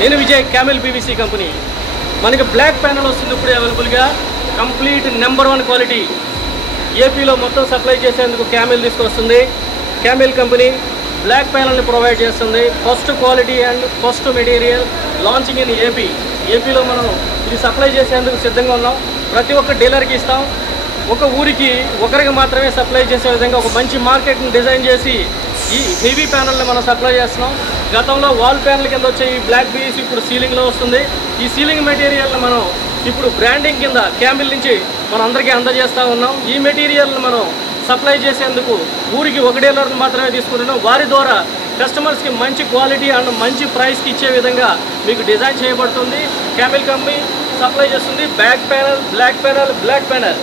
నేను Vijay camel PVC company. మనకి black panel వస్తుంది ఇప్పుడు అవైలబుల్గా. కంప్లీట్ నెంబర్ 1 క్వాలిటీ ఏపీలో మొత్తం సప్లై చేసేందుకు క్యామెల్ తీసుకొస్తుంది. క్యామెల్ కంపెనీ బ్లాక్ ప్యానల్ని ప్రొవైడ్ చేస్తుంది. First quality and first material launching in ఏపీలో మనం ఇది సప్లై చేసేందుకు సిద్ధంగా ఉన్నాం. ప్రతి ఒక్క డీలర్కి ఇస్తాం. ఒక ఊరికి ఒకరికి మాత్రమే సప్లై చేసే విధంగా ఒక మంచి మార్కెట్ని డిజైన్ చేసి ఈ హెవీ ప్యానల్ని మనం సప్లై చేస్తున్నాం. గతంలో వాల్ ప్యానల్ కింద వచ్చే ఈ బ్లాక్ పీస్ ఇప్పుడు సీలింగ్లో వస్తుంది. ఈ సీలింగ్ మెటీరియల్ని మనం ఇప్పుడు బ్రాండింగ్ కింద క్యామెల్ నుంచి మనం అందరికీ అందజేస్తూ ఉన్నాం. ఈ మెటీరియల్ని మనం సప్లై చేసేందుకు ఊరికి ఒక డీలర్ని మాత్రమే తీసుకుంటున్నాం. వారి ద్వారా కస్టమర్స్కి మంచి క్వాలిటీ అండ్ మంచి ప్రైస్కి ఇచ్చే విధంగా మీకు డిజైన్ చేయబడుతుంది. క్యామెల్ కంపెనీ సప్లై చేస్తుంది back panel, black panel, black panel.